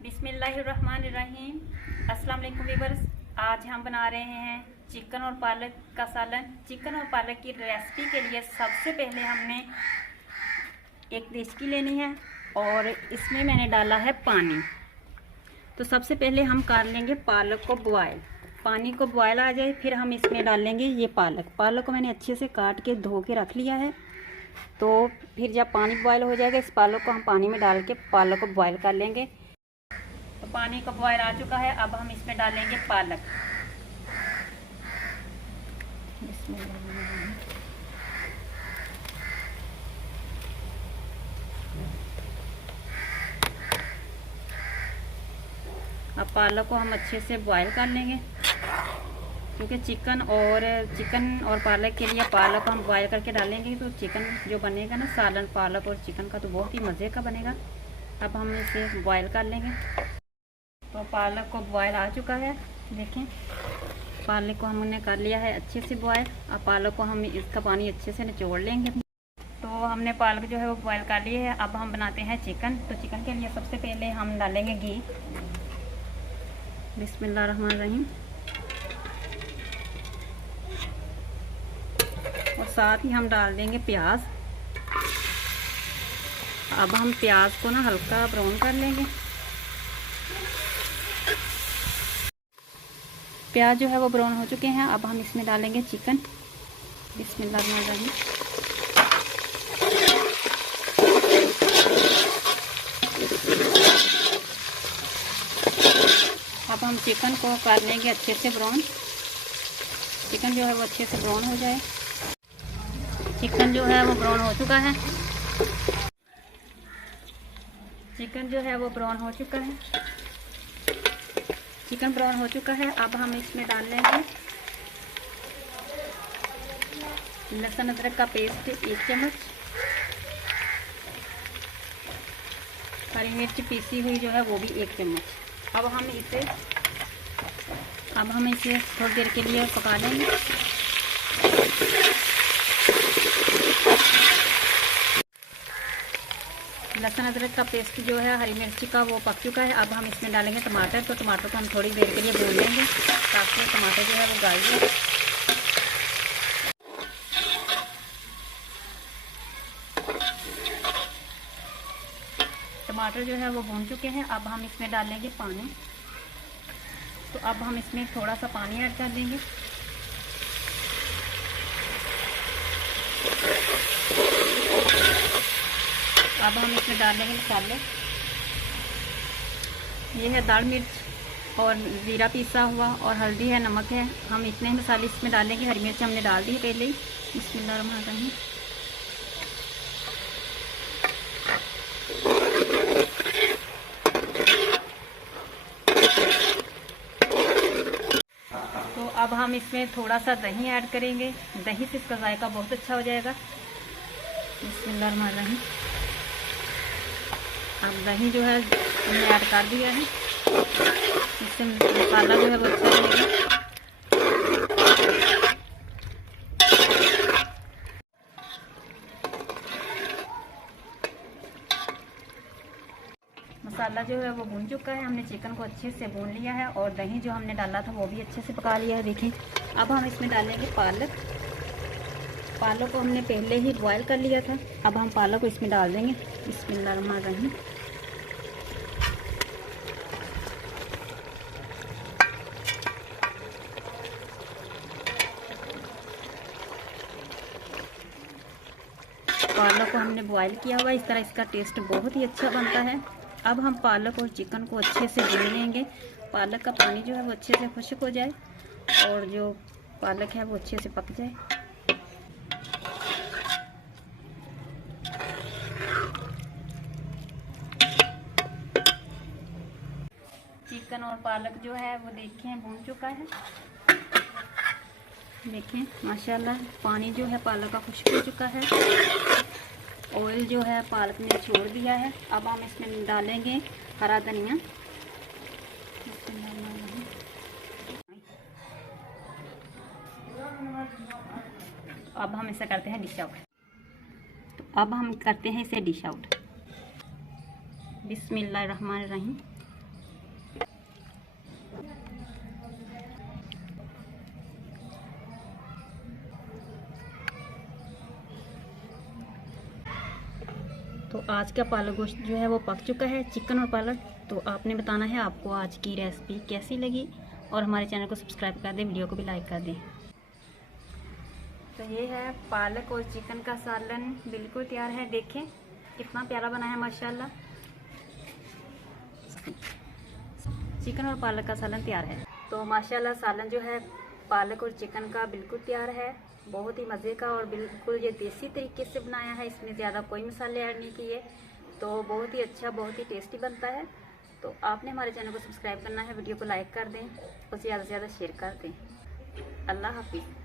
बिस्मिल्लाहिर्रहमानिर्रहीम। अस्सलाम वालेकुम व्यूअर्स। आज हम बना रहे हैं चिकन और पालक का सालन। चिकन और पालक की रेसिपी के लिए सबसे पहले हमने एक देचकी लेनी है और इसमें मैंने डाला है पानी। तो सबसे पहले हम कर लेंगे पालक को बॉयल। पानी को बॉयल आ जाए फिर हम इसमें डालेंगे ये पालक। पालक को मैंने अच्छे से काट के धो के रख लिया है। तो फिर जब पानी बॉयल हो जाएगा इस पालक को हम पानी में डाल के पालक को बॉयल कर लेंगे। तो पानी का बॉयल आ चुका है, अब हम इसमें डालेंगे पालक। अब पालक को हम अच्छे से बॉयल कर लेंगे, क्योंकि चिकन और पालक के लिए पालक को हम बॉयल करके डालेंगे तो चिकन जो बनेगा ना सालन पालक और चिकन का तो बहुत ही मज़े का बनेगा। अब हम इसे बॉयल कर लेंगे। तो पालक को बॉयल आ चुका है, देखें पालक को हमने कर लिया है अच्छे से बॉयल। अब पालक को हम इसका पानी अच्छे से निचोड़ लेंगे। तो हमने पालक जो है वो बॉयल कर लिए है। अब हम बनाते हैं चिकन। तो चिकन के लिए सबसे पहले हम डालेंगे घी। बिस्मिल्लाहिर्रहमानिर्रहीम। और साथ ही हम डाल देंगे प्याज। अब हम प्याज को ना हल्का ब्राउन कर लेंगे। प्याज जो है वो ब्राउन हो चुके हैं। अब हम इसमें डालेंगे चिकन। बिस्मिल्लाहिर्रहमानिर्रहीम। अब हम चिकन को कर लेंगे अच्छे से ब्राउन। चिकन जो है वो अच्छे से ब्राउन हो जाए। चिकन जो है वो ब्राउन हो चुका है। चिकन जो है वो ब्राउन हो चुका है। चिकन ब्राउन हो चुका है। अब हम इसमें डाल लेंगे लहसुन अदरक का पेस्ट 1 चम्मच। हरी मिर्च पीसी हुई जो है वो भी 1 चम्मच। अब हम इसे थोड़ी देर के लिए पका लेंगे। लहसुन अदरक का पेस्ट जो है हरी मिर्ची का वो पक चुका है। अब हम इसमें डालेंगे टमाटर। तो टमाटर को हम थोड़ी देर के लिए भून लेंगे ताकि टमाटर जो है वो गल जाए। टमाटर जो है वो भून चुके हैं। अब हम इसमें डालेंगे पानी। तो अब हम इसमें थोड़ा सा पानी ऐड कर देंगे। अब हम इसमें डालेंगे मसाले। ये है दाल मिर्च और ज़ीरा पीसा हुआ और हल्दी है, नमक है। हम इतने मसाले इसमें डालेंगे। हरी मिर्च हमने डाल दी है पहले ही। बिस्मिल्लाहिर्रहमानिर्रहीम। तो अब हम इसमें थोड़ा सा दही ऐड करेंगे। दही से इसका जायका बहुत अच्छा हो जाएगा। बिस्मिल्लाहिर्रहमानिर्रहीम। अब दही जो है हमने ऐड कर दिया है। इससे मसाला जो है वो अच्छा रहेगा। मसाला जो है वो भून चुका है। हमने चिकन को अच्छे से भून लिया है और दही जो हमने डाला था वो भी अच्छे से पका लिया है। देखिए अब हम इसमें डालेंगे पालक। पालक को हमने पहले ही बॉयल कर लिया था। अब हम पालक को इसमें डाल देंगे। बिस्मिल्लाहिर्रहमानिर्रहीम। पालक को हमने बॉयल किया हुआ, इस तरह इसका टेस्ट बहुत ही अच्छा बनता है। अब हम पालक और चिकन को अच्छे से भून लेंगे। पालक का पानी जो है वो अच्छे से खुश्क हो जाए और जो पालक है वो अच्छे से पक जाए। चिकन और पालक जो है वो देखें भून चुका है। देखें माशाल्लाह पानी जो है पालक का खुश्क हो चुका है। ऑयल जो है पालक ने छोड़ दिया है। अब हम इसमें डालेंगे हरा धनिया। अब हम इसे करते हैं डिश आउट। अब हम करते हैं इसे डिश आउट। बिस्मिल्लाहिर्रहमानिर्रहीम। आज का पालक गोश्त जो है वो पक चुका है, चिकन और पालक। तो आपने बताना है आपको आज की रेसिपी कैसी लगी, और हमारे चैनल को सब्सक्राइब कर दें, वीडियो को भी लाइक कर दें। तो ये है पालक और चिकन का सालन बिल्कुल तैयार है। देखें कितना प्यारा बना है माशाल्लाह। चिकन और पालक का सालन तैयार है। तो माशाल्लाह सालन जो है पालक और चिकन का बिल्कुल तैयार है। बहुत ही मज़े का और बिल्कुल ये देसी तरीके से बनाया है, इसमें ज़्यादा कोई मसाले ऐड नहीं किए। तो बहुत ही अच्छा, बहुत ही टेस्टी बनता है। तो आपने हमारे चैनल को सब्सक्राइब करना है, वीडियो को लाइक कर दें और ज़्यादा से ज़्यादा शेयर कर दें। अल्लाह हाफिज़।